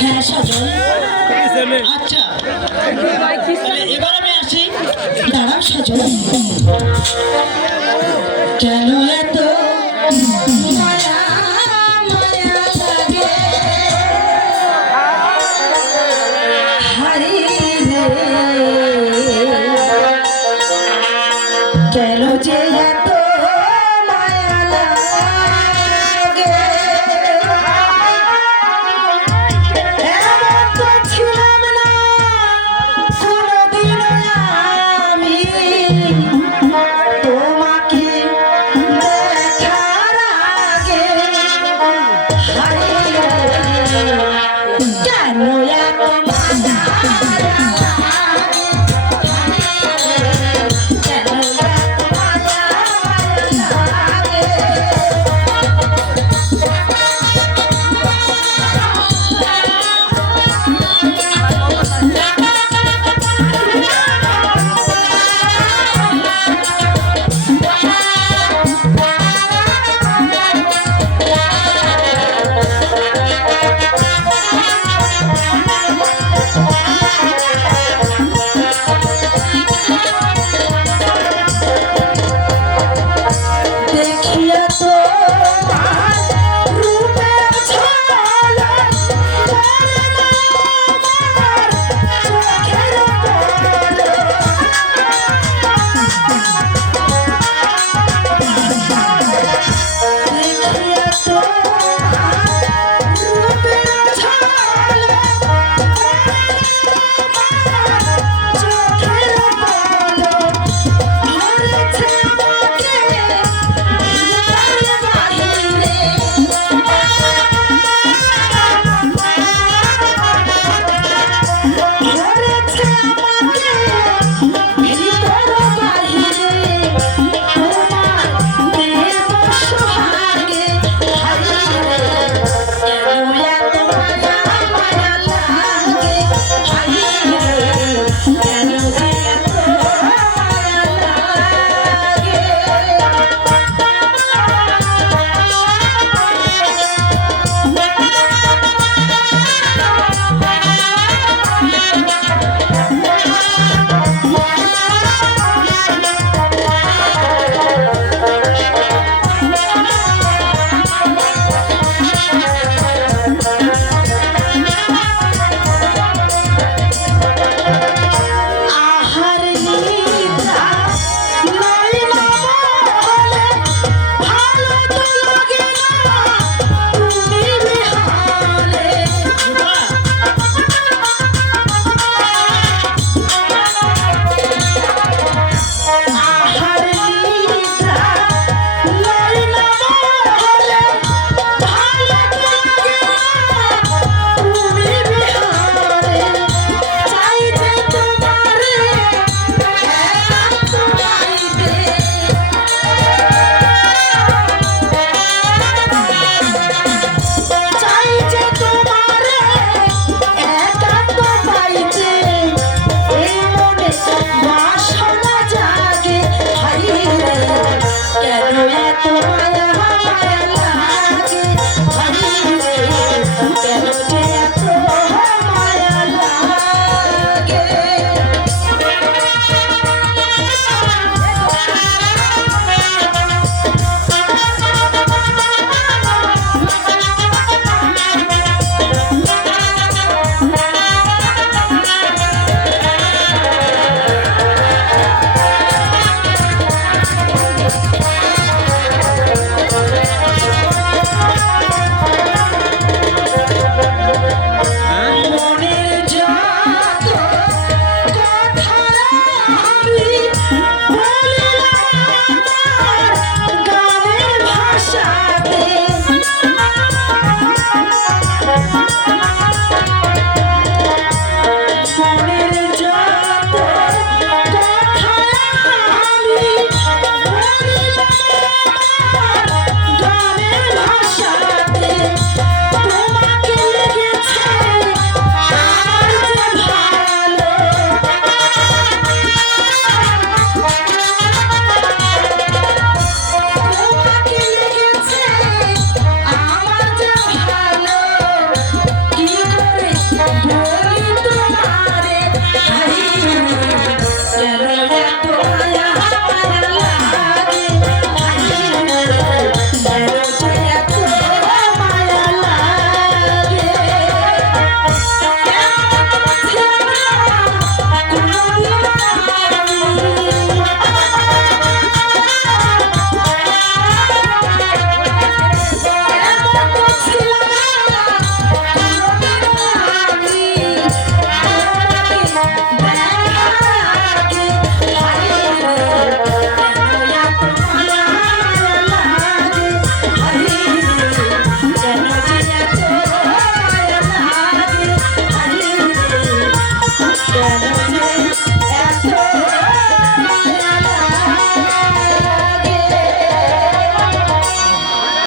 হ্যাঁ সাজল আচ্ছা। আমি আসি। দাঁড়াও সাজল কেন এত want.